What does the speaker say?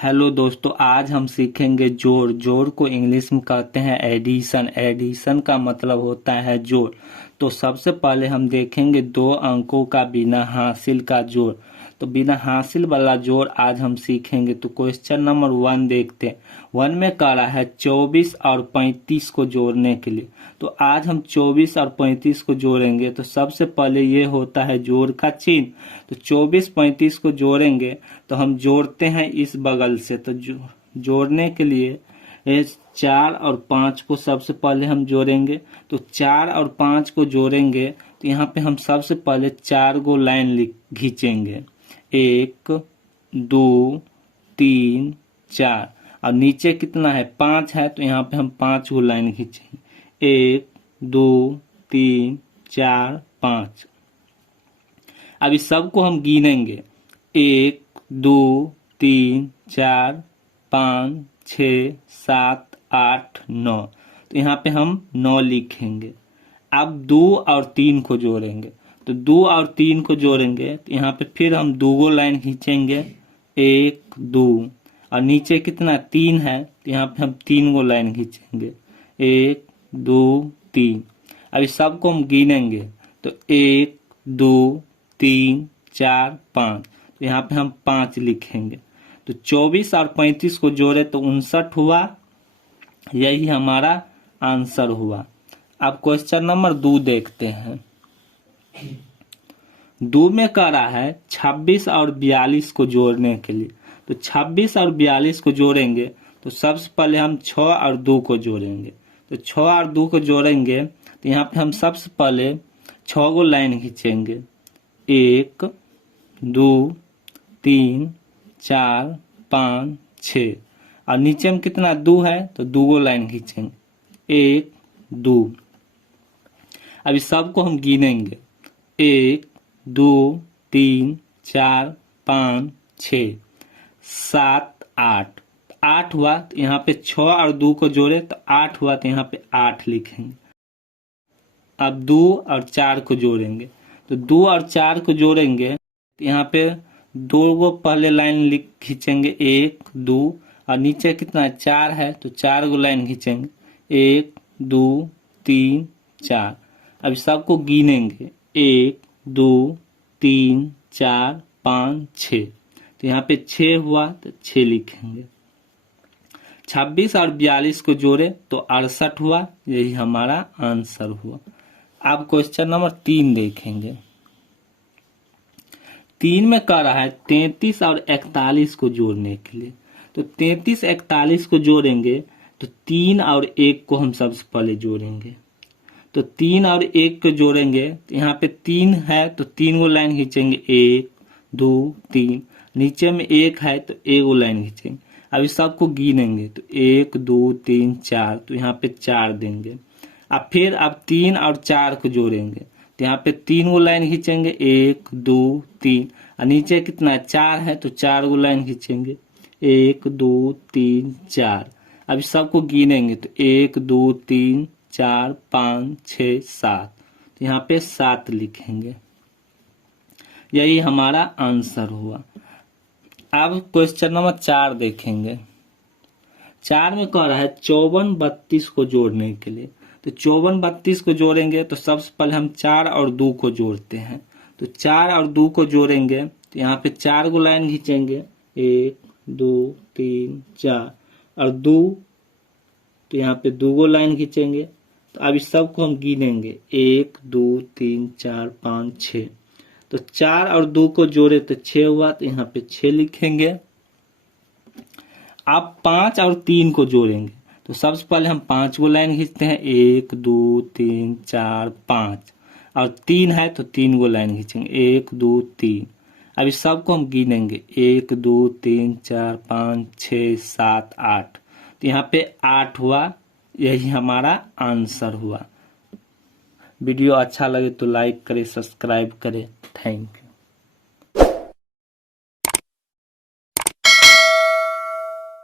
Hello दोस्तों, आज हम सीखेंगे जोड़। जोड़ को इंग्लिश में कहते हैं एडिशन। एडिशन का मतलब होता है जोड़। तो सबसे पहले हम देखेंगे दो अंकों का बिना हासिल का जोड़। तो बिना हासिल वाला जोड़ आज हम सीखेंगे। तो क्वेश्चन नंबर 1 देखते हैं। 1 में कह रहा है 24 और 35 को जोड़ने के लिए। तो आज हम 24 और 35 को जोड़ेंगे। तो सबसे पहले ये होता है जोड़ का चिन्ह। तो 24 35 को जोड़ेंगे तो हम जोड़ते हैं इस बगल से। तो जोड़ने के लिए 4 और 5 को सबसे पहले हम जोड़ेंगे। तो 4 और 5 को जोड़ेंगे तो यहाँ पे हम सबसे पहले 4 गो लाइन खींचेंगे। 1 2 3 4 और नीचे कितना है 5 है तो यहाँ पे हम 5 गो लाइन खींचेंगे। 1 2 3 4 5। अब इस सबको हम गिनेंगे। 1 2 3 4 5 6 7 8 9। तो यहाँ पे हम 9 लिखेंगे। अब 2 और 3 को जोड़ेंगे। तो 2 और 3 को जोड़ेंगे तो यहाँ पे फिर हम 2 गो लाइन खींचेंगे। 1 2 और नीचे कितना 3 है तो यहाँ पे हम 3 गो लाइन खींचेंगे। 1 2 3। अब इस सबको हम गिनेंगे। तो 1 2 3 4 5। तो यहाँ पे हम 5 लिखेंगे। तो 24 और 35 को जोड़े तो 59 हुआ। यही हमारा आंसर हुआ। अब क्वेश्चन नंबर 2 देखते हैं। 2 में कह रहा है 26 और 42 को जोड़ने के लिए। तो 26 और 42 को जोड़ेंगे तो सबसे पहले हम 6 और 2 को जोड़ेंगे। तो 6 और 2 को जोड़ेंगे तो यहाँ पे हम सबसे पहले 6 गो लाइन खींचेंगे। 1 2 3 4 5 6 और नीचे में कितना 2 है तो 2 गो लाइन खींचेंगे। 1 2। अब इस सबको हम गिनेंगे। 1 2 3 4 5 6 7 8। 8 हुआ तो यहाँ पे 6 और 2 को जोड़े तो 8 हुआ तो यहाँ पे 8 लिखेंगे। अब 2 और 4 को जोड़ेंगे। तो 2 और 4 को जोड़ेंगे तो यहाँ पे 2 गो पहले लाइन खींचेंगे। 1 2 और नीचे कितना 4 है तो 4 गो लाइन खींचेंगे। 1 2 3 4। अब सबको गिनेंगे। 1 2 3 4 5 6। तो यहाँ पे 6 हुआ तो 6 लिखेंगे। 26 और 42 को जोड़े तो 68 हुआ। यही हमारा आंसर हुआ। अब क्वेश्चन नंबर 3 देखेंगे। 3 में कह रहा है 33 और 41 को जोड़ने के लिए। तो 33 41 को जोड़ेंगे तो 3 और 1 को हम सबसे पहले जोड़ेंगे। तो 3 और 1 को जोड़ेंगे तो यहाँ पे 3 है तो 3 गो लाइन खींचेंगे। 1 2 3। नीचे में 1 है तो 1 गो लाइन खींचेंगे। अब इस सबको गिनेंगे। तो 1 2 3 4। तो यहाँ पे 4 देंगे। अब फिर अब 3 और 4 को जोड़ेंगे तो यहाँ पे 3 गो लाइन खींचेंगे। 1 2 3 और नीचे कितना 4 है तो 4 गो लाइन खींचेंगे। 1 2 3 4। अब इस सबको गिनेंगे। तो 1 2 3 4 5 6 7। तो यहाँ पे 7 लिखेंगे। यही हमारा आंसर हुआ। अब क्वेश्चन नंबर 4 देखेंगे। 4 में कह रहा है 54 32 को जोड़ने के लिए। तो 54 32 को जोड़ेंगे तो सबसे पहले हम 4 और 2 को जोड़ते हैं। तो 4 और 2 को जोड़ेंगे तो यहाँ पे 4 गो लाइन खींचेंगे। 1 2 3 4 और 2। तो यहाँ पे 2 गो लाइन खींचेंगे। तो अब इस सबको हम गिनेंगे। 1 2 3 4 5 6। तो 4 और 2 को जोड़े तो 6 हुआ तो यहाँ पे 6 लिखेंगे। अब 5 और 3 को जोड़ेंगे तो सबसे पहले हम 5 गो लाइन खींचते हैं। 1 2 3 4 5 और 3 है तो 3 गो लाइन खींचेंगे। 1 2 3। अब इस सबको हम गिनेंगे। 1 2 3 4 5 6 7 8। तो यहाँ पे 8 हुआ। यही हमारा आंसर हुआ। वीडियो अच्छा लगे तो लाइक करें, सब्सक्राइब करें। Thank you.